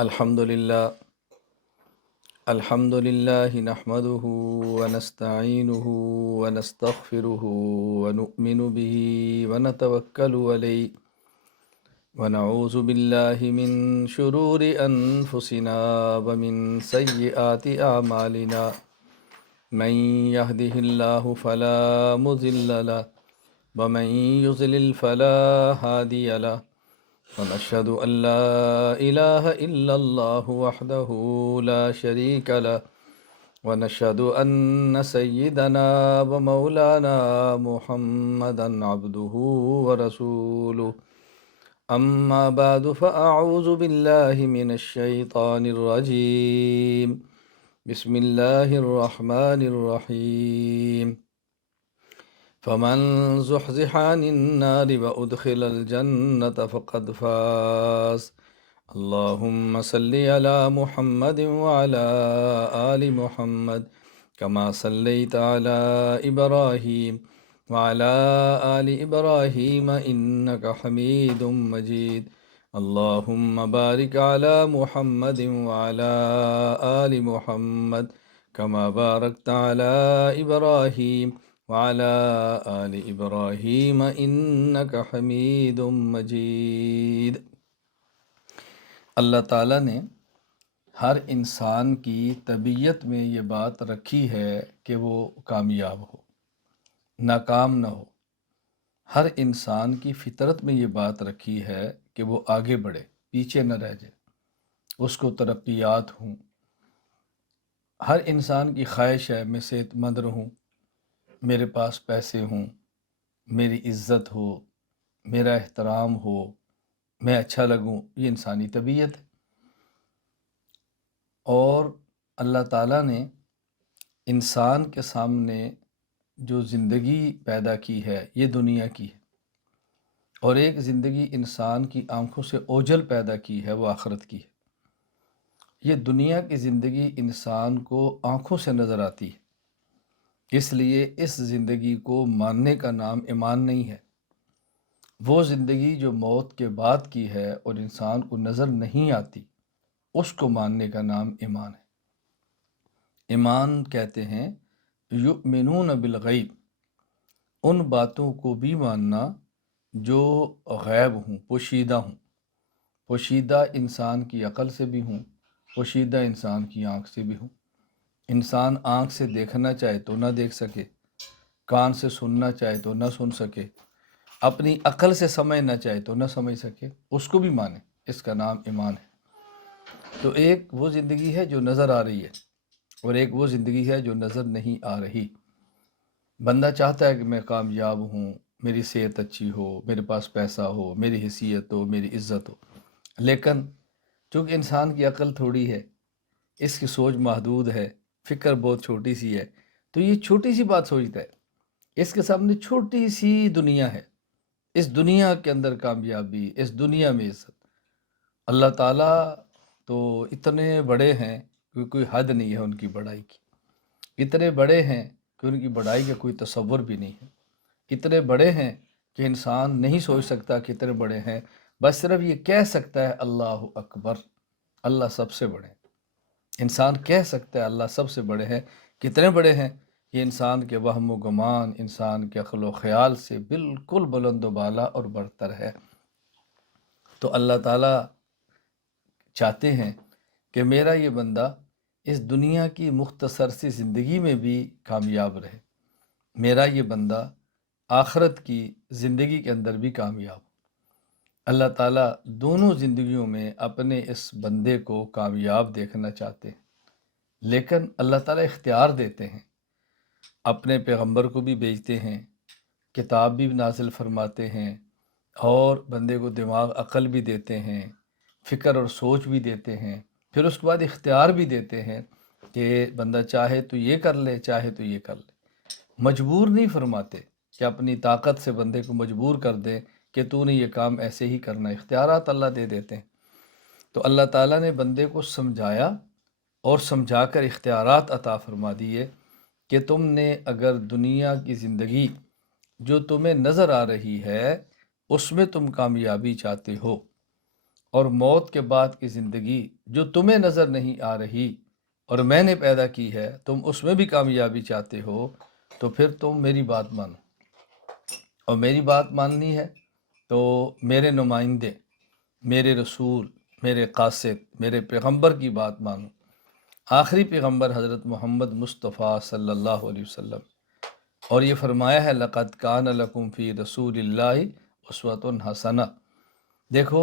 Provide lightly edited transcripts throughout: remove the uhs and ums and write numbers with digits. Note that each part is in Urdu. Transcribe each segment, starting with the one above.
الحمد لله نحمده ونستعينه ونستغفره ونؤمن به ونتوكل عليه ونعوذ بالله من شرور أنفسنا ومن سيئات أعمالنا من يهده الله فلا مضل له ومن يضلل فلا هادي له ونشهد أن لا إله إلا الله وحده لا شريك له ونشهد أن سيدنا ومولانا محمدا عبده ورسوله أما بعد فأعوذ بالله من الشيطان الرجيم بسم الله الرحمن الرحيم فمن زحزح عن النار وأدخل الجنة فقد فاز اللهم صل على محمد وعلى آل محمد كما صليت على إبراهيم وعلى آل إبراهيم إنك حميد مجيد اللهم بارك على محمد وعلى آل محمد كما باركت على إبراهيم وعلى آل إبراهيم إنك حميد مجيد۔ اللہ تعالیٰ نے ہر انسان کی طبیعت میں یہ بات رکھی ہے کہ وہ کامیاب ہو، ناکام نہ ہو۔ ہر انسان کی فطرت میں یہ بات رکھی ہے کہ وہ آگے بڑھے، پیچھے نہ رہ جائے، اس کو ترقیات ہوں۔ ہر انسان کی خواہش ہے میں صحت مند رہوں، میرے پاس پیسے ہوں، میری عزت ہو، میرا احترام ہو، میں اچھا لگوں۔ یہ انسانی طبیعت ہے۔ اور اللہ تعالیٰ نے انسان کے سامنے جو زندگی پیدا کی ہے یہ دنیا کی ہے، اور ایک زندگی انسان کی آنکھوں سے اوجھل پیدا کی ہے، وہ آخرت کی ہے۔ یہ دنیا کی زندگی انسان کو آنکھوں سے نظر آتی ہے، اس لیے اس زندگی کو ماننے کا نام ایمان نہیں ہے۔ وہ زندگی جو موت کے بعد کی ہے اور انسان کو نظر نہیں آتی، اس کو ماننے کا نام ایمان ہے۔ ایمان کہتے ہیں یؤمنون بالغیب، ان باتوں کو بھی ماننا جو غیب ہوں، پوشیدہ ہوں۔ پوشیدہ انسان کی عقل سے بھی ہوں، پوشیدہ انسان کی آنکھ سے بھی ہوں۔ انسان آنکھ سے دیکھنا چاہے تو نہ دیکھ سکے، کان سے سننا چاہے تو نہ سن سکے، اپنی عقل سے سمجھنا چاہے تو نہ سمجھ سکے، اس کو بھی مانے، اس کا نام ایمان ہے۔ تو ایک وہ زندگی ہے جو نظر آ رہی ہے، اور ایک وہ زندگی ہے جو نظر نہیں آ رہی۔ بندہ چاہتا ہے کہ میں کامیاب ہوں، میری صحت اچھی ہو، میرے پاس پیسہ ہو، میری حیثیت ہو، میری عزت ہو، لیکن چونکہ انسان کی عقل تھوڑی ہے، اس کی سوچ محدود ہے، فکر بہت چھوٹی سی ہے، تو یہ چھوٹی سی بات سوچتا ہے۔ اس کے سامنے چھوٹی سی دنیا ہے، اس دنیا کے اندر کامیابی، اس دنیا میں عزت۔ اللہ تعالیٰ تو اتنے بڑے ہیں کہ کوئی حد نہیں ہے ان کی بڑائی کی، اتنے بڑے ہیں کہ ان کی بڑائی کا کوئی تصور بھی نہیں ہے، اتنے بڑے ہیں کہ انسان نہیں سوچ سکتا کہ اتنے بڑے ہیں، بس صرف یہ کہہ سکتا ہے اللہ اکبر، اللہ سب سے بڑے ہیں۔ انسان کہہ سکتا ہے اللہ سب سے بڑے ہیں، کتنے بڑے ہیں؟ یہ انسان کے وہم و گمان، انسان کے عقل و خیال سے بالکل بلند و بالا اور برتر ہے۔ تو اللہ تعالیٰ چاہتے ہیں کہ میرا یہ بندہ اس دنیا کی مختصر سی زندگی میں بھی کامیاب رہے، میرا یہ بندہ آخرت کی زندگی کے اندر بھی کامیاب ہو۔ اللہ تعالیٰ دونوں زندگیوں میں اپنے اس بندے کو کامیاب دیکھنا چاہتے ہیں، لیکن اللہ تعالیٰ اختیار دیتے ہیں، اپنے پیغمبر کو بھی بھیجتے ہیں، کتاب بھی نازل فرماتے ہیں، اور بندے کو دماغ عقل بھی دیتے ہیں، فکر اور سوچ بھی دیتے ہیں، پھر اس کے بعد اختیار بھی دیتے ہیں کہ بندہ چاہے تو یہ کر لے، چاہے تو یہ کر لے۔ مجبور نہیں فرماتے کہ اپنی طاقت سے بندے کو مجبور کر دیں کہ تو نے یہ کام ایسے ہی کرنا، اختیارات اللہ دے دیتے ہیں۔ تو اللہ تعالیٰ نے بندے کو سمجھایا اور سمجھا کر اختیارات عطا فرما دیے کہ تم نے اگر دنیا کی زندگی جو تمہیں نظر آ رہی ہے اس میں تم کامیابی چاہتے ہو، اور موت کے بعد کی زندگی جو تمہیں نظر نہیں آ رہی اور میں نے پیدا کی ہے، تم اس میں بھی کامیابی چاہتے ہو، تو پھر تم میری بات مانو، اور میری بات ماننی ہے تو میرے نمائندے، میرے رسول، میرے قاصد، میرے پیغمبر کی بات مانو، آخری پیغمبر حضرت محمد مصطفیٰ صلی اللہ علیہ وسلم۔ اور یہ فرمایا ہے لَقَدْ كَانَ لَكُمْ فِي رَسُولِ اللَّهِ أُسْوَةٌ حَسَنَةٌ۔ دیکھو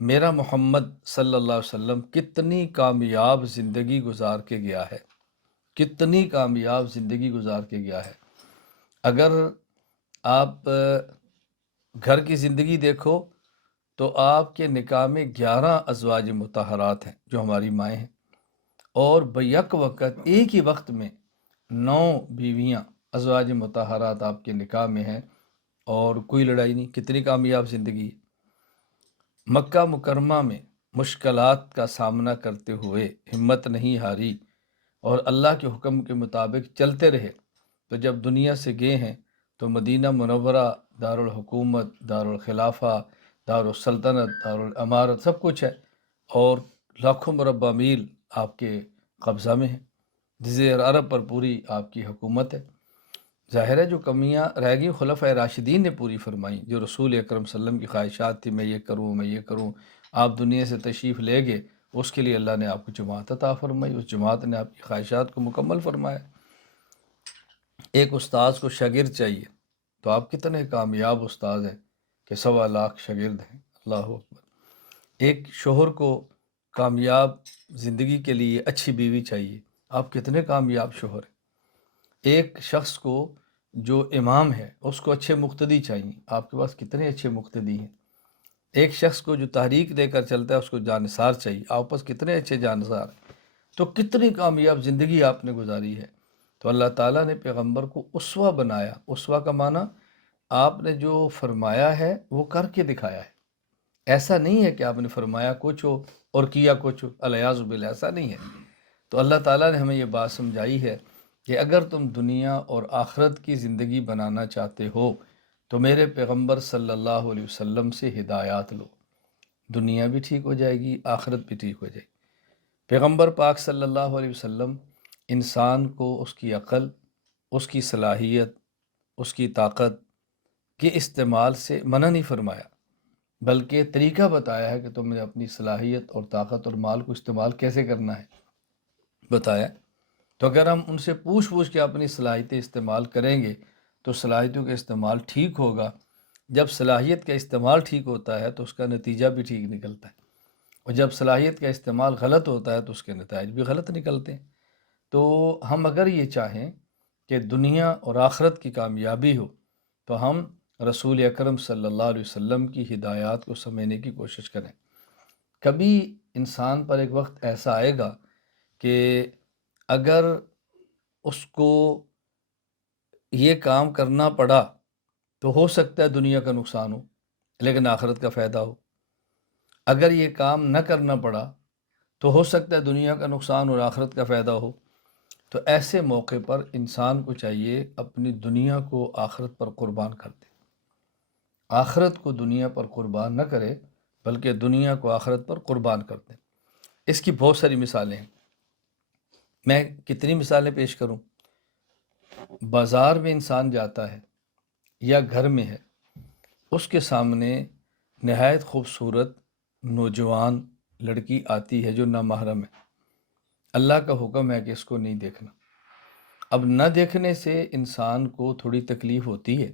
میرا محمد صلی اللہ علیہ وسلم کتنی کامیاب زندگی گزار کے گیا ہے، کتنی کامیاب زندگی گزار کے گیا ہے۔ اگر آپ گھر کی زندگی دیکھو تو آپ کے نکاح میں 11 ازواج مطہرات ہیں جو ہماری مائیں ہیں، اور بیک وقت ایک ہی وقت میں 9 بیویاں ازواج مطہرات آپ کے نکاح میں ہیں، اور کوئی لڑائی نہیں۔ کتنی کامیاب زندگی ہے۔ مکہ مکرمہ میں مشکلات کا سامنا کرتے ہوئے ہمت نہیں ہاری اور اللہ کے حکم کے مطابق چلتے رہے، تو جب دنیا سے گئے ہیں تو مدینہ منورہ دارالحکومت، دارالخلافہ، دارالسلطنت، دارالامارت سب کچھ ہے، اور لاکھوں مربع میل آپ کے قبضہ میں ہے۔ جزیرہ عرب پر پوری آپ کی حکومت ہے۔ ظاہر ہے جو کمیاں رہ گئیں خلفۂ راشدین نے پوری فرمائیں، جو رسول اکرم صلی اللہ علیہ وسلم کی خواہشات تھی، میں یہ کروں، میں یہ کروں، آپ دنیا سے تشریف لے گئے، اس کے لیے اللہ نے آپ کو جماعت عطا فرمائی، اس جماعت نے آپ کی خواہشات کو مکمل فرمایا۔ ایک استاذ کو شاگرد چاہیے، تو آپ کتنے کامیاب استاذ ہیں کہ 1.25 شاگرد ہیں، اللہ اکبر۔ ایک شوہر کو کامیاب زندگی کے لیے اچھی بیوی چاہیے، آپ کتنے کامیاب شوہر ہیں۔ ایک شخص کو جو امام ہے اس کو اچھے مقتدی چاہیے، آپ کے پاس کتنے اچھے مقتدی ہیں۔ ایک شخص کو جو تحریک دے کر چلتا ہے اس کو جانثار چاہیے، آپ پاس کتنے اچھے جانثار ہیں۔ تو کتنی کامیاب زندگی آپ نے گزاری ہے۔ تو اللہ تعالیٰ نے پیغمبر کو اسوہ بنایا۔ اسوہ کا معنی آپ نے جو فرمایا ہے وہ کر کے دکھایا ہے۔ ایسا نہیں ہے کہ آپ نے فرمایا کچھ ہو اور کیا کچھ ہو، الیاذ باللہ، ایسا نہیں ہے۔ تو اللہ تعالیٰ نے ہمیں یہ بات سمجھائی ہے کہ اگر تم دنیا اور آخرت کی زندگی بنانا چاہتے ہو تو میرے پیغمبر صلی اللہ علیہ وسلم سے ہدایات لو، دنیا بھی ٹھیک ہو جائے گی، آخرت بھی ٹھیک ہو جائے گی۔ پیغمبر پاک صلی اللہ علیہ وسلم انسان کو اس کی عقل، اس کی صلاحیت، اس کی طاقت کے استعمال سے منع نہیں فرمایا، بلکہ طریقہ بتایا ہے کہ تم نے اپنی صلاحیت اور طاقت اور مال کو استعمال کیسے کرنا ہے، بتایا۔ تو اگر ہم ان سے پوچھ کے اپنی صلاحیتیں استعمال کریں گے تو صلاحیتوں کا استعمال ٹھیک ہوگا۔ جب صلاحیت کا استعمال ٹھیک ہوتا ہے تو اس کا نتیجہ بھی ٹھیک نکلتا ہے، اور جب صلاحیت کا استعمال غلط ہوتا ہے تو اس کے نتائج بھی غلط نکلتے ہیں۔ تو ہم اگر یہ چاہیں کہ دنیا اور آخرت کی کامیابی ہو تو ہم رسول اکرم صلی اللہ علیہ وسلم کی ہدایات کو سمجھنے کی کوشش کریں۔ کبھی انسان پر ایک وقت ایسا آئے گا کہ اگر اس کو یہ کام کرنا پڑا تو ہو سکتا ہے دنیا کا نقصان ہو لیکن آخرت کا فائدہ ہو، اگر یہ کام نہ کرنا پڑا تو ہو سکتا ہے دنیا کا نقصان اور آخرت کا فائدہ ہو۔ تو ایسے موقع پر انسان کو چاہیے اپنی دنیا کو آخرت پر قربان کر دے، آخرت کو دنیا پر قربان نہ کرے بلکہ دنیا کو آخرت پر قربان کر دے۔ اس کی بہت ساری مثالیں ہیں، میں کتنی مثالیں پیش کروں۔ بازار میں انسان جاتا ہے یا گھر میں ہے، اس کے سامنے نہایت خوبصورت نوجوان لڑکی آتی ہے جو نامحرم ہے، اللہ کا حکم ہے کہ اس کو نہیں دیکھنا۔ اب نہ دیکھنے سے انسان کو تھوڑی تکلیف ہوتی ہے،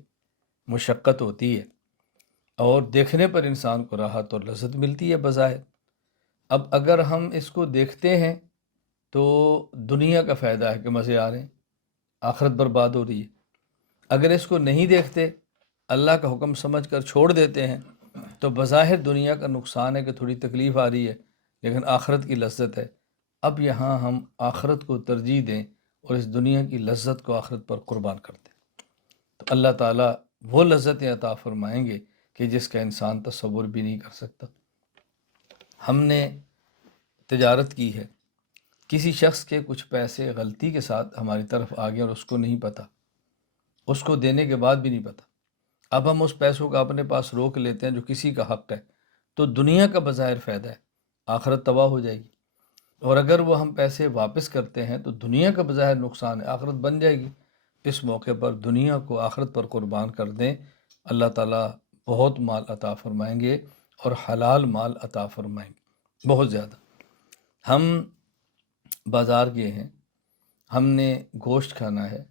مشقت ہوتی ہے، اور دیکھنے پر انسان کو راحت اور لذت ملتی ہے بظاہر۔ اب اگر ہم اس کو دیکھتے ہیں تو دنیا کا فائدہ ہے کہ مزے آ رہے ہیں، آخرت برباد ہو رہی ہے۔ اگر اس کو نہیں دیکھتے، اللہ کا حکم سمجھ کر چھوڑ دیتے ہیں، تو بظاہر دنیا کا نقصان ہے کہ تھوڑی تکلیف آ رہی ہے لیکن آخرت کی لذت ہے۔ اب یہاں ہم آخرت کو ترجیح دیں اور اس دنیا کی لذت کو آخرت پر قربان کر دیں، تو اللہ تعالیٰ وہ لذتیں عطا فرمائیں گے کہ جس کا انسان تصور بھی نہیں کر سکتا۔ ہم نے تجارت کی ہے، کسی شخص کے کچھ پیسے غلطی کے ساتھ ہماری طرف آ گئے اور اس کو نہیں پتہ، اس کو دینے کے بعد بھی نہیں پتہ۔ اب ہم اس پیسوں کا اپنے پاس روک لیتے ہیں جو کسی کا حق ہے، تو دنیا کا بظاہر فائدہ ہے، آخرت تباہ ہو جائے گی، اور اگر وہ ہم پیسے واپس کرتے ہیں تو دنیا کا بظاہر نقصان ہے، آخرت بن جائے گی۔ اس موقع پر دنیا کو آخرت پر قربان کر دیں، اللہ تعالیٰ بہت مال عطا فرمائیں گے، اور حلال مال عطا فرمائیں گے بہت زیادہ۔ ہم بازار گئے ہیں، ہم نے گوشت کھانا ہے،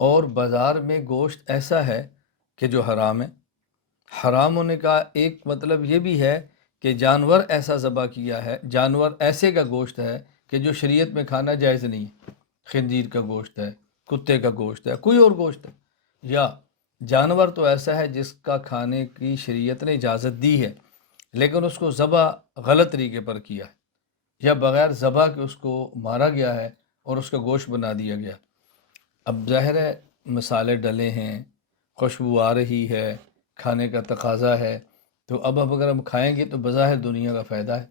اور بازار میں گوشت ایسا ہے کہ جو حرام ہے۔ حرام ہونے کا ایک مطلب یہ بھی ہے کہ جانور ایسا ذبح کیا ہے، جانور ایسے کا گوشت ہے کہ جو شریعت میں کھانا جائز نہیں ہے، خنزیر کا گوشت ہے، کتے کا گوشت ہے، کوئی اور گوشت ہے، یا جانور تو ایسا ہے جس کا کھانے کی شریعت نے اجازت دی ہے لیکن اس کو ذبح غلط طریقے پر کیا ہے، یا بغیر ذبح کے اس کو مارا گیا ہے اور اس کا گوشت بنا دیا گیا۔ اب ظاہر ہے مسالے ڈلے ہیں، خوشبو آ رہی ہے، کھانے کا تقاضا ہے، تو اب اگر ہم کھائیں گے تو بظاہر دنیا کا فائدہ ہے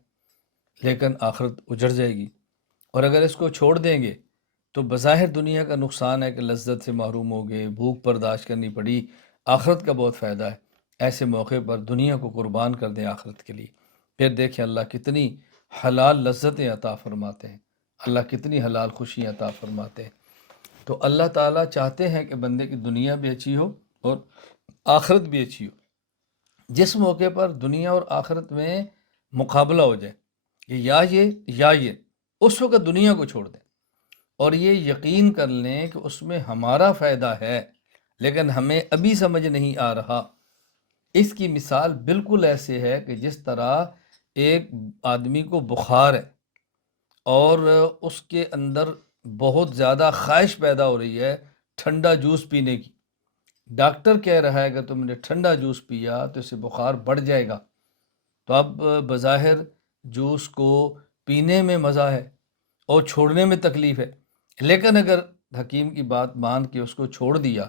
لیکن آخرت اجڑ جائے گی، اور اگر اس کو چھوڑ دیں گے تو بظاہر دنیا کا نقصان ہے کہ لذت سے محروم ہو گئے، بھوک برداشت کرنی پڑی، آخرت کا بہت فائدہ ہے۔ ایسے موقع پر دنیا کو قربان کر دیں آخرت کے لیے، پھر دیکھیں اللہ کتنی حلال لذتیں عطا فرماتے ہیں، اللہ کتنی حلال خوشیاں عطا فرماتے ہیں۔ تو اللہ تعالیٰ چاہتے ہیں کہ بندے کی دنیا بھی اچھی ہو اور آخرت بھی اچھی ہو۔ جس موقع پر دنیا اور آخرت میں مقابلہ ہو جائے کہ یا یہ، اس وقت دنیا کو چھوڑ دیں اور یہ یقین کر لیں کہ اس میں ہمارا فائدہ ہے لیکن ہمیں ابھی سمجھ نہیں آ رہا۔ اس کی مثال بالکل ایسے ہے کہ جس طرح ایک آدمی کو بخار ہے اور اس کے اندر بہت زیادہ خواہش پیدا ہو رہی ہے ٹھنڈا جوس پینے کی، ڈاکٹر کہہ رہا ہے کہ تم نے ٹھنڈا جوس پیا تو اسے بخار بڑھ جائے گا، تو اب بظاہر جوس کو پینے میں مزہ ہے اور چھوڑنے میں تکلیف ہے، لیکن اگر حکیم کی بات مان کے اس کو چھوڑ دیا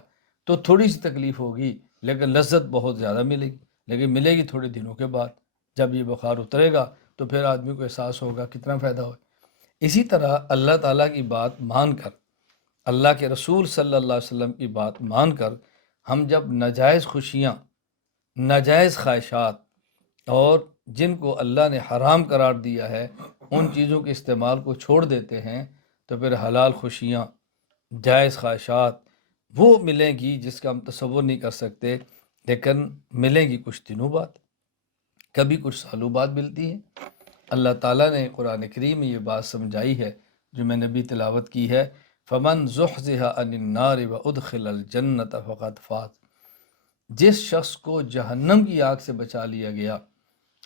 تو تھوڑی سی تکلیف ہوگی لیکن لذت بہت زیادہ ملے گی، لیکن ملے گی تھوڑے دنوں کے بعد۔ جب یہ بخار اترے گا تو پھر آدمی کو احساس ہوگا کتنا فائدہ ہو۔ اسی طرح اللہ تعالیٰ کی بات مان کر، اللہ کے رسول صلی اللہ علیہ وسلم کی بات مان کر، ہم جب ناجائز خوشیاں، ناجائز خواہشات اور جن کو اللہ نے حرام قرار دیا ہے ان چیزوں کے استعمال کو چھوڑ دیتے ہیں تو پھر حلال خوشیاں، جائز خواہشات وہ ملیں گی جس کا ہم تصور نہیں کر سکتے، لیکن ملیں گی کچھ دنوں بعد، کبھی کچھ سالوں بعد ملتی ہیں۔ اللہ تعالیٰ نے قرآن کریم میں یہ بات سمجھائی ہے جو میں نے بھی تلاوت کی ہے، فَمَنْ زُحْزِحَ عَنِ النَّارِ وَأُدْخِلَ الْجَنَّةَ فَقَدْ فَازَ۔ جس شخص کو جہنم کی آگ سے بچا لیا گیا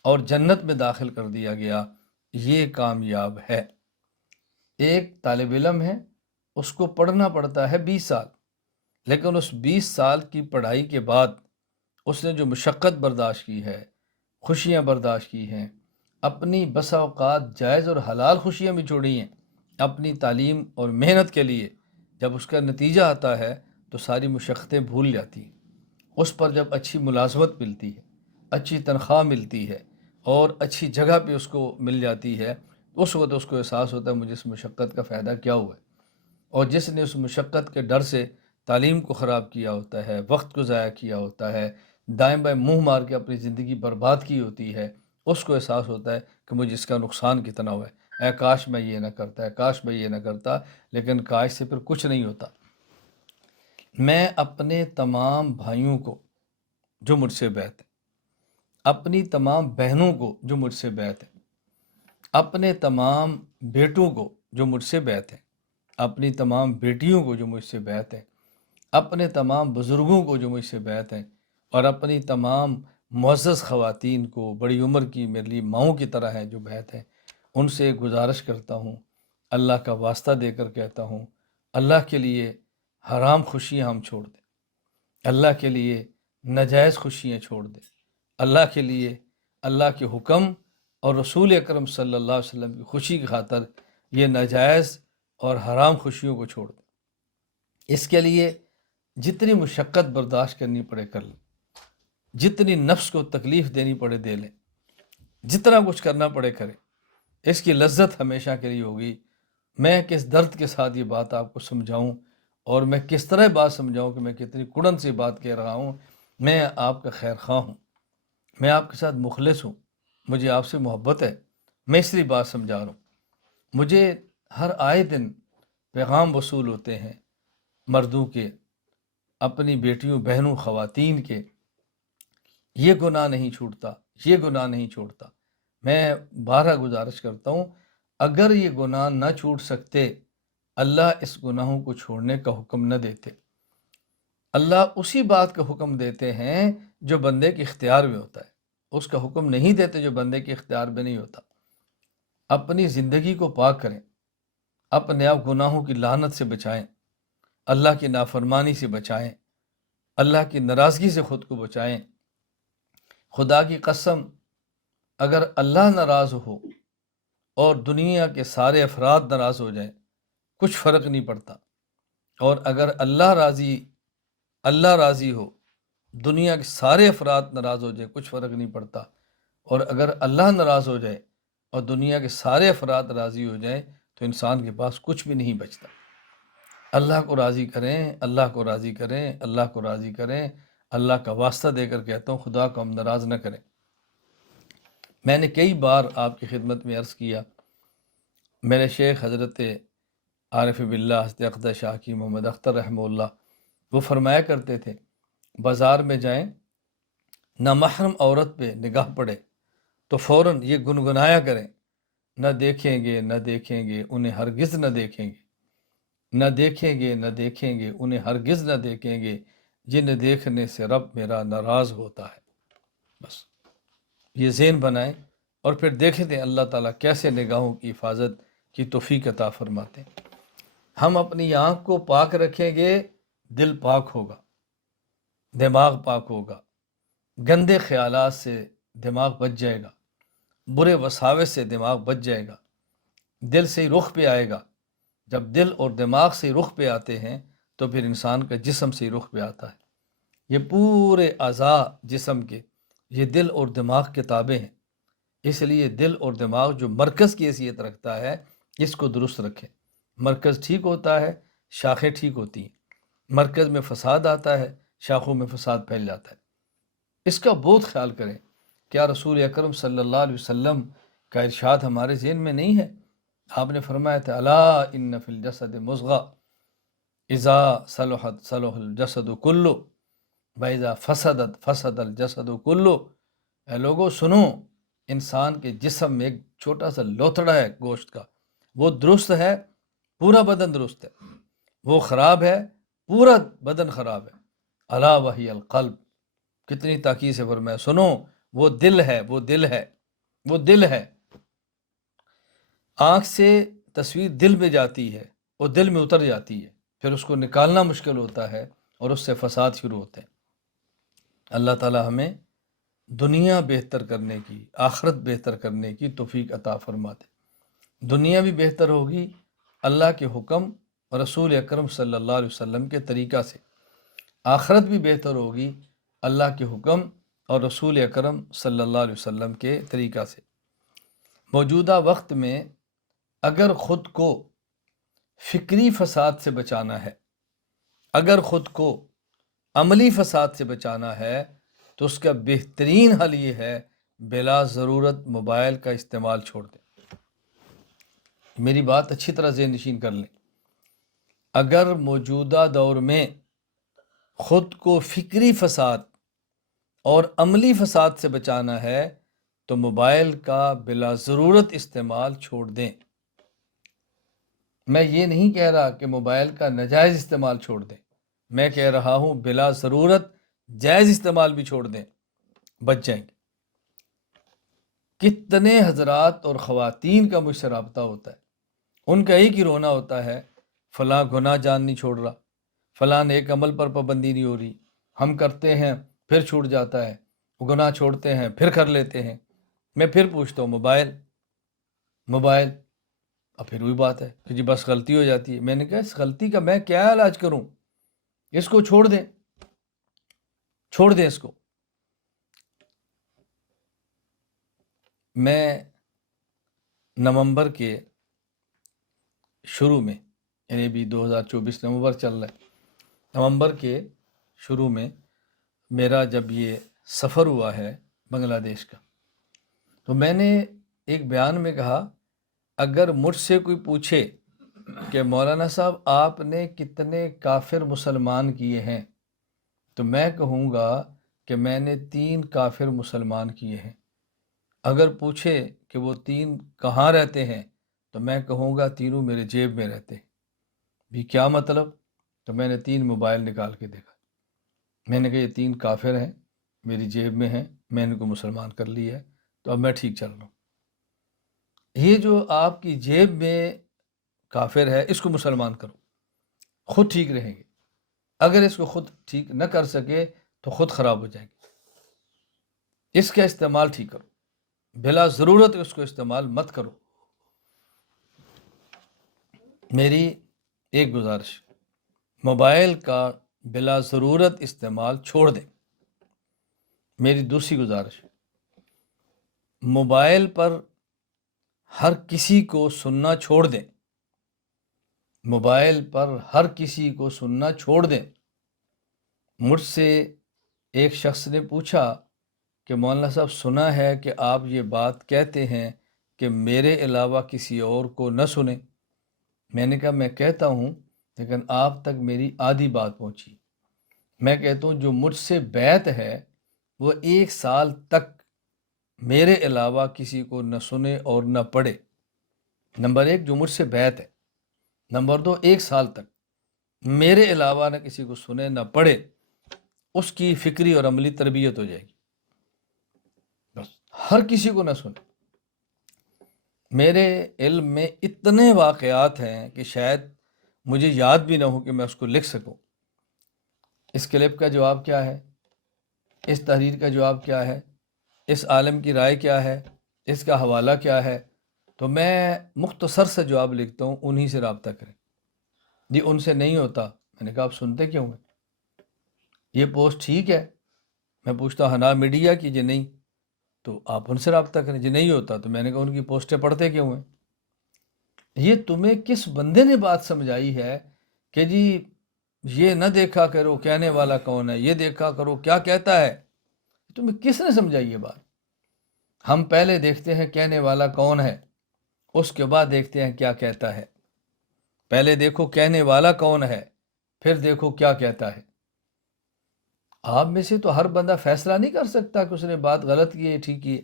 اور جنت میں داخل کر دیا گیا، یہ کامیاب ہے۔ ایک طالب علم ہے، اس کو پڑھنا پڑتا ہے 20 سال، لیکن اس 20 سال کی پڑھائی کے بعد اس نے جو مشقت برداشت کی ہے، خوشیاں برداشت کی ہیں، اپنی بسا اوقات جائز اور حلال خوشیاں بھی چھوڑی ہیں اپنی تعلیم اور محنت کے لیے، جب اس کا نتیجہ آتا ہے تو ساری مشقتیں بھول جاتی ہیں۔ اس پر جب اچھی ملازمت ملتی ہے، اچھی تنخواہ ملتی ہے اور اچھی جگہ پہ اس کو مل جاتی ہے، اس وقت اس کو احساس ہوتا ہے مجھے اس مشقت کا فائدہ کیا ہوا ہے۔ اور جس نے اس مشقت کے ڈر سے تعلیم کو خراب کیا ہوتا ہے، وقت کو ضائع کیا ہوتا ہے، دائیں بائیں منہ مار کے اپنی زندگی برباد کی ہوتی ہے، اس کو احساس ہوتا ہے کہ مجھے اس کا نقصان کتنا ہوا ہے، اے کاش میں یہ نہ کرتا، اے کاش میں یہ نہ کرتا، لیکن کاش سے پھر کچھ نہیں ہوتا۔ میں اپنے تمام بھائیوں کو جو مجھ سے بیعت ہے، اپنی تمام بہنوں کو جو مجھ سے بیعت ہے، اپنے تمام بیٹوں کو جو مجھ سے بیعت ہے، اپنی تمام بیٹیوں کو جو مجھ سے بیعت ہے، اپنے تمام بزرگوں کو جو مجھ سے بیعت ہے، اور اپنی تمام معزز خواتین کو، بڑی عمر کی میرے لیے ماؤں کی طرح ہیں جو بیعت ہے، ان سے گزارش کرتا ہوں، اللہ کا واسطہ دے کر کہتا ہوں، اللہ کے لیے حرام خوشیاں ہم چھوڑ دیں، اللہ کے لیے ناجائز خوشیاں چھوڑ دیں، اللہ کے لیے اللہ کے حکم اور رسول اکرم صلی اللہ علیہ وسلم کی خوشی کی خاطر یہ ناجائز اور حرام خوشیوں کو چھوڑ دیں۔ اس کے لیے جتنی مشقت برداشت کرنی پڑے کر لیں، جتنی نفس کو تکلیف دینی پڑے دے لیں، جتنا کچھ کرنا پڑے کریں، اس کی لذت ہمیشہ کے لیے ہوگی۔ میں کس درد کے ساتھ یہ بات آپ کو سمجھاؤں اور میں کس طرح بات سمجھاؤں کہ میں کتنی کڑن سی بات کہہ رہا ہوں۔ میں آپ کا خیر خواہ ہوں، میں آپ کے ساتھ مخلص ہوں، مجھے آپ سے محبت ہے، میں اس لیے بات سمجھا رہا ہوں۔ مجھے ہر آئے دن پیغام وصول ہوتے ہیں مردوں کے، اپنی بیٹیوں بہنوں خواتین کے، یہ گناہ نہیں چھوٹتا، یہ گناہ نہیں چھوڑتا۔ میں بارہا گزارش کرتا ہوں، اگر یہ گناہ نہ چھوٹ سکتے، اللہ اس گناہوں کو چھوڑنے کا حکم نہ دیتے۔ اللہ اسی بات کا حکم دیتے ہیں جو بندے کے اختیار میں ہوتا ہے، اس کا حکم نہیں دیتے جو بندے کے اختیار میں نہیں ہوتا۔ اپنی زندگی کو پاک کریں، اپنے آپ گناہوں کی لعنت سے بچائیں، اللہ کی نافرمانی سے بچائیں، اللہ کی ناراضگی سے خود کو بچائیں۔ خدا کی قسم، اگر اللہ ناراض ہو اور دنیا کے سارے افراد ناراض ہو جائیں، کچھ فرق نہیں پڑتا، اور اگر اللہ راضی ہو، دنیا کے سارے افراد ناراض ہو جائیں، کچھ فرق نہیں پڑتا، اور اگر اللہ ناراض ہو جائے اور دنیا کے سارے افراد راضی ہو جائیں تو انسان کے پاس کچھ بھی نہیں بچتا۔ اللہ کو راضی کریں، اللہ کو راضی کریں، اللہ کو راضی کریں۔ اللہ کا واسطہ دے کر کہتا ہوں، خدا کو ہم ناراض نہ کریں۔ میں نے کئی بار آپ کی خدمت میں عرض کیا، میرے شیخ حضرت عارف باللہ حضرت اقدس شاہ کی محمد اختر رحمہ اللہ، وہ فرمایا کرتے تھے، بازار میں جائیں، نامحرم عورت پہ نگاہ پڑے تو فوراً یہ گنگنایا کریں، نہ دیکھیں گے نہ دیکھیں گے انہیں ہرگز نہ دیکھیں گے، نہ دیکھیں گے نہ دیکھیں گے انہیں ہرگز نہ دیکھیں گے، جنہیں دیکھنے سے رب میرا ناراض ہوتا ہے۔ بس یہ ذہن بنائیں اور پھر دیکھیں تھے اللہ تعالیٰ کیسے نگاہوں کی حفاظت کی توفیق عطا فرماتے ہیں۔ ہم اپنی آنکھ کو پاک رکھیں گے، دل پاک ہوگا، دماغ پاک ہوگا، گندے خیالات سے دماغ بچ جائے گا، برے وساوس سے دماغ بچ جائے گا، دل سے ہی رخ پہ آئے گا۔ جب دل اور دماغ سے رخ پہ آتے ہیں تو پھر انسان کا جسم سے رخ پہ آتا ہے۔ یہ پورے اعضاء جسم کے، یہ دل اور دماغ کے تابع ہیں، اس لیے دل اور دماغ جو مرکز کی حیثیت رکھتا ہے، اس کو درست رکھیں۔ مرکز ٹھیک ہوتا ہے، شاخیں ٹھیک ہوتی ہیں۔ مرکز میں فساد آتا ہے، شاخوں میں فساد پھیل جاتا ہے۔ اس کا بہت خیال کریں۔ کیا رسول اکرم صلی اللہ علیہ وسلم کا ارشاد ہمارے ذہن میں نہیں ہے؟ آپ نے فرمایا تھا، الا ان فی الجسد مضغہ اذا صلحت صلح الجسد کلو واذا فسدت فسد الجسد کلو۔ اے لوگو سنو، انسان کے جسم میں ایک چھوٹا سا لوتھڑا ہے گوشت کا، وہ درست ہے، پورا بدن درست ہے، وہ خراب ہے، پورا بدن خراب ہے۔ الا وہی القلب، کتنی تاکید سے فرمایا، سنو، وہ دل ہے، وہ دل ہے، وہ دل ہے۔ آنکھ سے تصویر دل میں جاتی ہے، وہ دل میں اتر جاتی ہے، پھر اس کو نکالنا مشکل ہوتا ہے اور اس سے فساد شروع ہوتے ہیں۔ اللہ تعالی ہمیں دنیا بہتر کرنے کی، آخرت بہتر کرنے کی توفیق عطا فرماتے۔ دنیا بھی بہتر ہوگی اللہ کے حکم اور رسول اکرم صلی اللہ علیہ وسلم کے طریقہ سے، آخرت بھی بہتر ہوگی اللہ کے حکم اور رسول اکرم صلی اللہ علیہ وسلم کے طریقہ سے۔ موجودہ وقت میں اگر خود کو فکری فساد سے بچانا ہے، اگر خود کو عملی فساد سے بچانا ہے، تو اس کا بہترین حل یہ ہے، بلا ضرورت موبائل کا استعمال چھوڑ دیں۔ میری بات اچھی طرح ذہن نشین کر لیں۔ اگر موجودہ دور میں خود کو فکری فساد اور عملی فساد سے بچانا ہے تو موبائل کا بلا ضرورت استعمال چھوڑ دیں۔ میں یہ نہیں کہہ رہا کہ موبائل کا ناجائز استعمال چھوڑ دیں، میں کہہ رہا ہوں بلا ضرورت جائز استعمال بھی چھوڑ دیں، بچ جائیں گے۔ کتنے حضرات اور خواتین کا مجھ سے رابطہ ہوتا ہے، ان کا ایک ہی رونا ہوتا ہے، فلاں گناہ جان نہیں چھوڑ رہا، فلاں ایک عمل پر پابندی نہیں ہو رہی، ہم کرتے ہیں پھر چھوٹ جاتا ہے، گناہ چھوڑتے ہیں پھر کر لیتے ہیں۔ میں پھر پوچھتا ہوں، موبائل، اب پھر وہی بات ہے کہ جی بس غلطی ہو جاتی ہے۔ میں نے کہا اس غلطی کا میں کیا علاج کروں؟ اس کو چھوڑ دیں اس کو۔ میں نومبر کے شروع میں، یعنی بھی 2024 نومبر چل رہا ہے، نومبر کے شروع میں میرا جب یہ سفر ہوا ہے بنگلہ دیش کا، تو میں نے ایک بیان میں کہا اگر مجھ سے کوئی پوچھے کہ مولانا صاحب آپ نے کتنے کافر مسلمان کیے ہیں، تو میں کہوں گا کہ میں نے 3 کافر مسلمان کیے ہیں۔ اگر پوچھے کہ وہ 3 کہاں رہتے ہیں تو میں کہوں گا تینوں میرے جیب میں رہتے ہیں۔ بھی کیا مطلب؟ تو میں نے 3 موبائل نکال کے دیکھا، میں نے کہا یہ 3 کافر ہیں، میری جیب میں ہیں، میں ان کو مسلمان کر لیا ہے، تو اب میں ٹھیک چل رہا ہوں۔ یہ جو آپ کی جیب میں کافر ہے اس کو مسلمان کرو، خود ٹھیک رہیں گے۔ اگر اس کو خود ٹھیک نہ کر سکے تو خود خراب ہو جائیں گے۔ اس کا استعمال ٹھیک کرو، بلا ضرورت اس کو استعمال مت کرو۔ میری ایک گزارش، موبائل کا بلا ضرورت استعمال چھوڑ دیں۔ میری دوسری گزارش، موبائل پر ہر کسی کو سننا چھوڑ دیں۔ موبائل پر ہر کسی کو سننا چھوڑ دیں۔ مجھ سے ایک شخص نے پوچھا کہ مولانا صاحب سنا ہے کہ آپ یہ بات کہتے ہیں کہ میرے علاوہ کسی اور کو نہ سنیں۔ میں نے کہا میں کہتا ہوں لیکن آپ تک میری آدھی بات پہنچی۔ میں کہتا ہوں جو مجھ سے بیعت ہے وہ 1 سال تک میرے علاوہ کسی کو نہ سنے اور نہ پڑھے۔ نمبر 1 جو مجھ سے بیعت ہے، نمبر 2 1 سال تک میرے علاوہ نہ کسی کو سنے نہ پڑھے، اس کی فکری اور عملی تربیت ہو جائے گی۔ بس ہر کسی کو نہ سنے۔ میرے علم میں اتنے واقعات ہیں کہ شاید مجھے یاد بھی نہ ہو کہ میں اس کو لکھ سکوں۔ اس کلپ کا جواب کیا ہے؟ اس تحریر کا جواب کیا ہے؟ اس عالم کی رائے کیا ہے؟ اس کا حوالہ کیا ہے؟ تو میں مختصر سے جواب لکھتا ہوں، انہی سے رابطہ کریں۔ جی ان سے نہیں ہوتا، میں نے کہا آپ سنتے کیوں ہیں؟ یہ پوسٹ ٹھیک ہے؟ میں پوچھتا ہوں ہنا میڈیا کی، جی نہیں، تو آپ ان سے رابطہ کریں۔ جی نہیں ہوتا، تو میں نے کہا ان کی پوسٹیں پڑھتے کیوں ہیں؟ یہ تمہیں کس بندے نے بات سمجھائی ہے کہ جی یہ نہ دیکھا کرو کہنے والا کون ہے، یہ دیکھا کرو کیا کہتا ہے؟ تمہیں کس نے سمجھائی یہ بات؟ ہم پہلے دیکھتے ہیں کہنے والا کون ہے، اس کے بعد دیکھتے ہیں کیا کہتا ہے۔ پہلے دیکھو کہنے والا کون ہے، پھر دیکھو کیا کہتا ہے۔ آپ میں سے تو ہر بندہ فیصلہ نہیں کر سکتا کہ اس نے بات غلط کی ہے ٹھیک کی ہے۔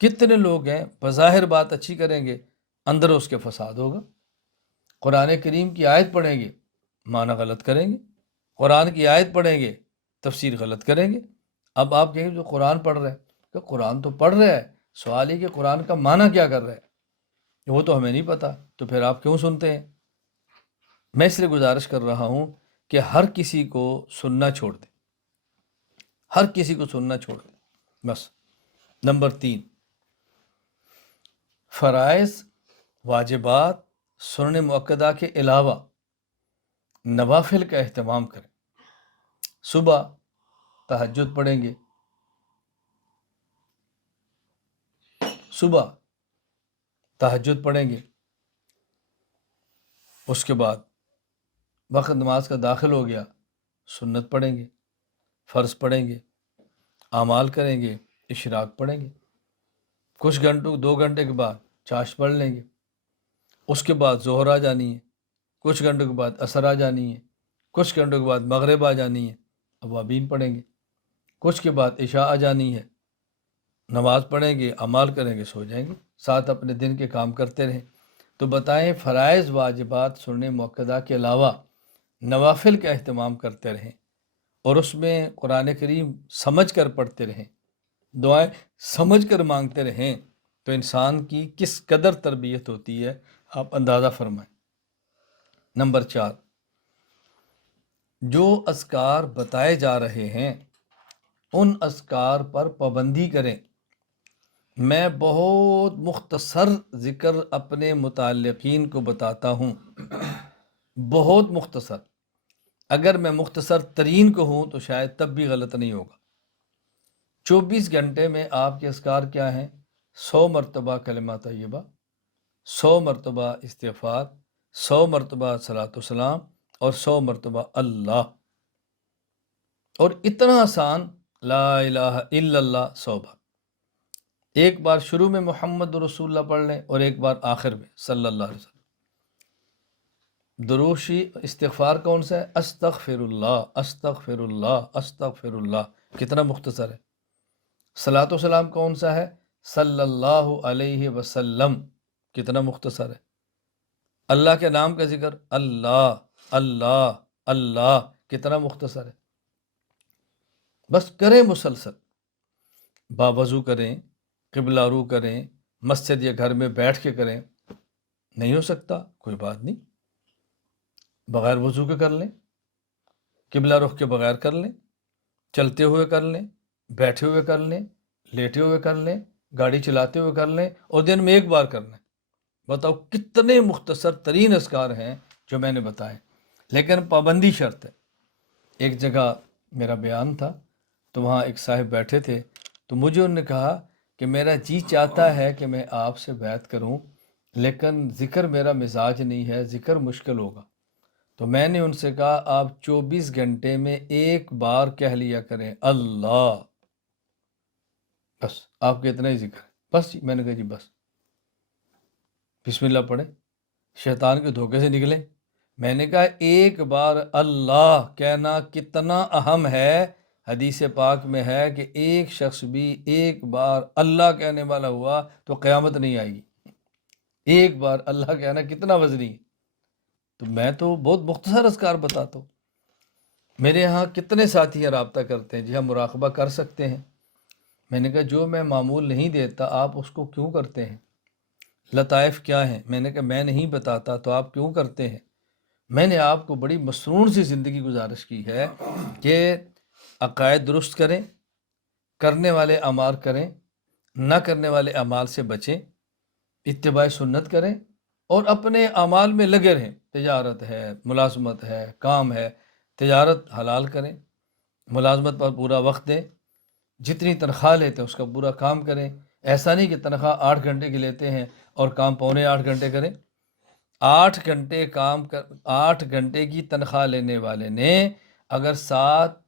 کتنے لوگ ہیں بظاہر بات اچھی کریں گے، اندر اس کے فساد ہوگا۔ قرآن کریم کی آیت پڑھیں گے، معنی غلط کریں گے۔ قرآن کی آیت پڑھیں گے، تفسیر غلط کریں گے۔ اب آپ کہیں گے جو قرآن پڑھ رہے ہیں، کہ قرآن تو پڑھ رہا ہے، سوال یہ کہ قرآن کا معنی کیا کر رہا ہے، وہ تو ہمیں نہیں پتہ، تو پھر آپ کیوں سنتے ہیں؟ میں اس لیے گزارش کر رہا ہوں کہ ہر کسی کو سننا چھوڑ دیں، ہر کسی کو سننا چھوڑ دیں بس۔ نمبر 3، فرائض واجبات سنن مؤکدہ کے علاوہ نوافل کا اہتمام کریں۔ صبح تہجد پڑھیں گے، صبح تہجد پڑھیں گے، اس کے بعد وقت نماز کا داخل ہو گیا، سنت پڑھیں گے، فرض پڑھیں گے، اعمال کریں گے، اشراق پڑھیں گے۔ کچھ گھنٹوں 2 گھنٹے کے بعد چاشت پڑھ لیں گے، اس کے بعد ظہر آ جانی ہے، کچھ گھنٹوں کے بعد عصر آ جانی ہے، کچھ گھنٹوں کے بعد مغرب آ جانی ہے، اوابین پڑھیں گے، کچھ کے بعد عشاء آ جانی ہے، نماز پڑھیں گے، اعمال کریں گے، سو جائیں گے، ساتھ اپنے دن کے کام کرتے رہیں۔ تو بتائیں فرائض واجبات سنن مؤکدہ کے علاوہ نوافل کا اہتمام کرتے رہیں، اور اس میں قرآن کریم سمجھ کر پڑھتے رہیں، دعائیں سمجھ کر مانگتے رہیں، تو انسان کی کس قدر تربیت ہوتی ہے آپ اندازہ فرمائیں۔ نمبر 4، جو اذکار بتائے جا رہے ہیں ان اذکار پر پابندی کریں۔ میں بہت مختصر ذکر اپنے متعلقین کو بتاتا ہوں، بہت مختصر۔ اگر میں مختصر ترین کو ہوں تو شاید تب بھی غلط نہیں ہوگا۔ 24 گھنٹے میں آپ کے اذکار کیا ہیں؟ 100 مرتبہ کلمہ طیبہ، 100 مرتبہ استغفار، 100 مرتبہ صلاۃ و سلام، اور 100 مرتبہ اللہ، اور اتنا آسان لا الہ الا اللہ 100 بار۔ ایک بار شروع میں محمد رسول اللہ پڑھ لیں اور ایک بار آخر میں صلی اللہ علیہ وسلم۔ دروشی استغفار کون سا ہے؟ استغفر اللہ، استغفر اللہ، استغفر اللہ، کتنا مختصر ہے۔ صلاۃ و سلام کون سا ہے؟ صلی اللہ علیہ وسلم، کتنا مختصر ہے۔ اللہ کے نام کا ذکر، اللہ اللہ اللہ، کتنا مختصر ہے۔ بس کریں مسلسل، باوضو کریں، قبلہ رو کریں، مسجد یا گھر میں بیٹھ کے کریں، نہیں ہو سکتا کوئی بات نہیں، بغیر وضو کے کر لیں، قبلہ رخ کے بغیر کر لیں، چلتے ہوئے کر لیں، بیٹھے ہوئے کر لیں، لیٹے ہوئے کر لیں، گاڑی چلاتے ہوئے کر لیں، اور دن میں ایک بار کر لیں۔ بتاؤ کتنے مختصر ترین اذکار ہیں جو میں نے بتائے، لیکن پابندی شرط ہے۔ ایک جگہ میرا بیان تھا تو وہاں ایک صاحب بیٹھے تھے، تو مجھے انہوں نے کہا کہ میرا جی چاہتا ہے کہ میں آپ سے بیعت کروں، لیکن ذکر میرا مزاج نہیں ہے، ذکر مشکل ہوگا۔ تو میں نے ان سے کہا آپ 24 گھنٹے میں ایک بار کہہ لیا کریں اللہ، بس آپ کے اتنا ہی ذکر ہے۔ بس میں نے کہا جی بس، بسم اللہ پڑھیں، شیطان کے دھوکے سے نکلیں۔ میں نے کہا ایک بار اللہ کہنا کتنا اہم ہے، حدیث پاک میں ہے کہ ایک شخص بھی ایک بار اللہ کہنے والا ہوا تو قیامت نہیں آئے گی۔ ایک بار اللہ کہنا کتنا وزنی ہے۔ تو میں تو بہت مختصر اذکار بتاتا ہوں۔ میرے ہاں کتنے ساتھی رابطہ کرتے ہیں، جی ہم مراقبہ کر سکتے ہیں۔ میں نے کہا جو میں معمول نہیں دیتا آپ اس کو کیوں کرتے ہیں؟ لطائف کیا ہیں؟ میں نے کہا میں نہیں بتاتا تو آپ کیوں کرتے ہیں؟ میں نے آپ کو بڑی مسنون سی زندگی گزارش کی ہے کہ عقائد درست کریں، کرنے والے اعمال کریں، نہ کرنے والے اعمال سے بچیں، اتباع سنت کریں اور اپنے اعمال میں لگے رہیں۔ تجارت ہے، ملازمت ہے، کام ہے، تجارت حلال کریں، ملازمت پر پورا وقت دیں، جتنی تنخواہ لیتے ہیں اس کا پورا کام کریں۔ ایسا نہیں کہ تنخواہ 8 گھنٹے کی لیتے ہیں اور کام پونے 8 گھنٹے کریں۔ 8 گھنٹے کام 8 گھنٹے کی تنخواہ لینے والے نے اگر 7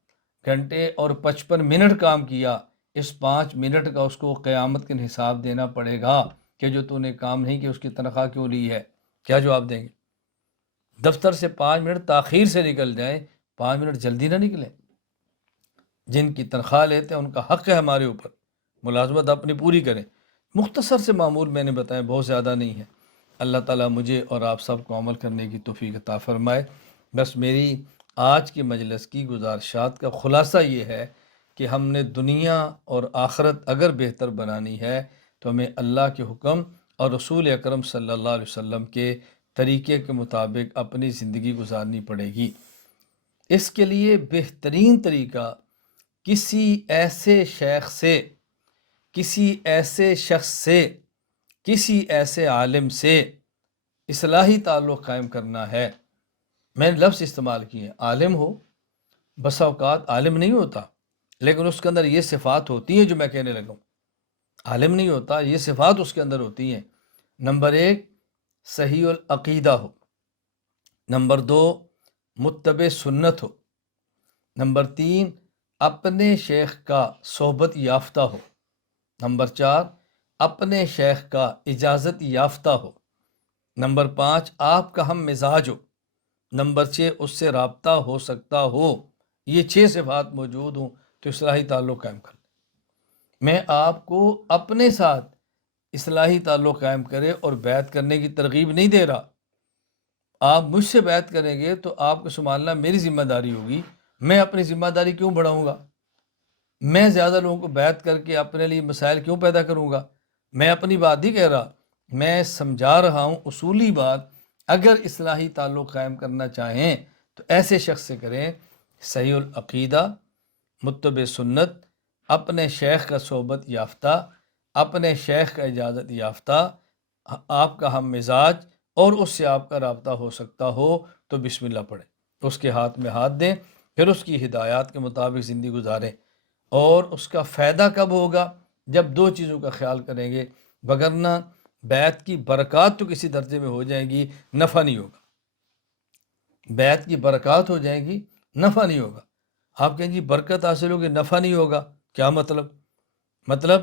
گھنٹے اور 55 منٹ کام کیا، اس 5 منٹ کا اس کو قیامت کے حساب دینا پڑے گا کہ جو تو نے کام نہیں کیا اس کی تنخواہ کیوں لی ہے۔ کیا جواب دیں گے؟ دفتر سے 5 منٹ تاخیر سے نکل جائیں، 5 منٹ جلدی نہ نکلیں۔ جن کی تنخواہ لیتے ہیں ان کا حق ہے ہمارے اوپر، ملازمت اپنی پوری کریں۔ مختصر سے معمول میں نے بتائے، بہت زیادہ نہیں ہے۔ اللہ تعالیٰ مجھے اور آپ سب کو عمل کرنے کی توفیق عطا فرمائے۔ بس میری آج کی مجلس کی گزارشات کا خلاصہ یہ ہے کہ ہم نے دنیا اور آخرت اگر بہتر بنانی ہے تو ہمیں اللہ کے حکم اور رسول اکرم صلی اللہ علیہ وسلم کے طریقے کے مطابق اپنی زندگی گزارنی پڑے گی۔ اس کے لیے بہترین طریقہ کسی ایسے شیخ سے، کسی ایسے شخص سے، کسی ایسے عالم سے اصلاحی تعلق قائم کرنا ہے۔ میں نے لفظ استعمال کیے، عالم ہو، بسا اوقات عالم نہیں ہوتا لیکن اس کے اندر یہ صفات ہوتی ہیں جو میں کہنے لگا ہوں۔ عالم نہیں ہوتا، یہ صفات اس کے اندر ہوتی ہیں۔ نمبر 1 صحیح العقیدہ ہو، نمبر 2 متبع سنت ہو، نمبر 3 اپنے شیخ کا صحبت یافتہ ہو، نمبر 4 اپنے شیخ کا اجازت یافتہ ہو، نمبر 5 آپ کا ہم مزاج ہو، نمبر 6 اس سے رابطہ ہو سکتا ہو۔ یہ 6 صفات موجود ہوں تو اصلاحی تعلق قائم کر لیں۔ میں آپ کو اپنے ساتھ اصلاحی تعلق قائم کرے اور بیعت کرنے کی ترغیب نہیں دے رہا۔ آپ مجھ سے بیعت کریں گے تو آپ کو سنبھالنا میری ذمہ داری ہوگی، میں اپنی ذمہ داری کیوں بڑھاؤں گا؟ میں زیادہ لوگوں کو بیعت کر کے اپنے لیے مسائل کیوں پیدا کروں گا؟ میں اپنی بات نہیں کہہ رہا، میں سمجھا رہا ہوں اصولی بات۔ اگر اصلاحی تعلق قائم کرنا چاہیں تو ایسے شخص سے کریں، صحیح العقیدہ، متبع سنت، اپنے شیخ کا صحبت یافتہ، اپنے شیخ کا اجازت یافتہ، آپ کا ہم مزاج اور اس سے آپ کا رابطہ ہو سکتا ہو تو بسم اللہ پڑھیں، اس کے ہاتھ میں ہاتھ دیں، پھر اس کی ہدایات کے مطابق زندگی گزاریں۔ اور اس کا فائدہ کب ہوگا؟ جب 2 چیزوں کا خیال کریں گے، وگرنہ بیعت کی برکات تو کسی درجے میں ہو جائیں گی، نفع نہیں ہوگا۔ بیعت کی برکات ہو جائیں گی، نفع نہیں ہوگا۔ آپ کہیں جی برکت حاصل ہوگی، نفع نہیں ہوگا، کیا مطلب؟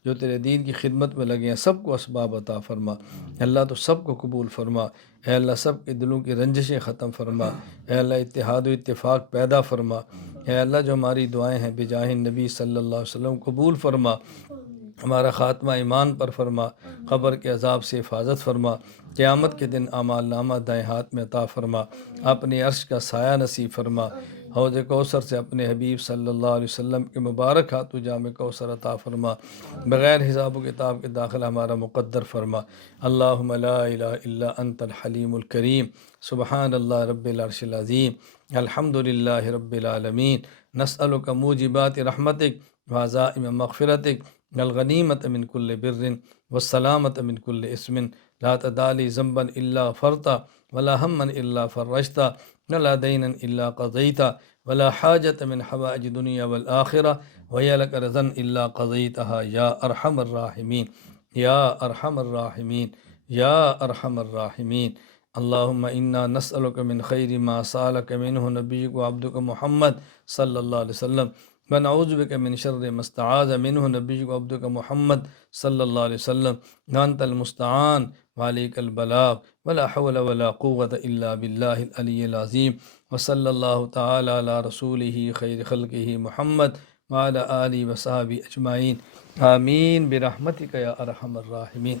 جو تیرے دین کی خدمت میں لگے ہیں سب کو اسباب عطا فرما۔ اللہ تو سب کو قبول فرما۔ اے اللہ سب کے دلوں کی رنجشیں ختم فرما۔ اے اللہ اتحاد و اتفاق پیدا فرما۔ اے اللہ جو ہماری دعائیں ہیں بجاہ نبی صلی اللہ علیہ وسلم قبول فرما۔ ہمارا خاتمہ ایمان پر فرما۔ قبر کے عذاب سے حفاظت فرما۔ قیامت کے دن اعمال نامہ دائیں ہاتھ میں عطا فرما۔ اپنے عرش کا سایہ نصیب فرما۔ حوض کوثر سے اپنے حبیب صلی اللہ علیہ وسلم کے مبارک ہاتھوں جام کوثر عطا فرما۔ بغیر حساب و کتاب کے داخلہ ہمارا مقدر فرما۔ اللہم لا الہ الا انت الحلیم الکریم، سبحان اللہ رب العرش العظیم، الحمد للہ رب العالمین، نسألک موجبات رحمتک وعزائم مغفرتک، الغنیمت من کل بر والسلامت من کل اسم، لا تدالی ذنبا الا غفرتا ولا ہما الا فرجتا ولا دینا الا قضیتا ولا حاجت من حوائج دنیا والآخرہ وہی لک رضا الا قضیتها یا ارحم الراحمین یا ارحم الراحمین یا ارحم الراحمین۔ اللہم انا نسألک من خیر ما سألک منہ نبیک وعبدک محمد صلی اللہ علیہ وسلم، ونعوذ بک من شر ما استعاذ منہ نبیک وعبدک محمد صلی اللہ علیہ وسلم، وانت المستعان وعلیک البلاغ ولا حول ولا قوة الا باللہ العلی العظیم، وصلی اللہ تعالی علی رسولہ خیر خلقہ محمد وعلی آلہ وصحبہ اجمعین، آمین برحمتک یا ارحم الراحمین۔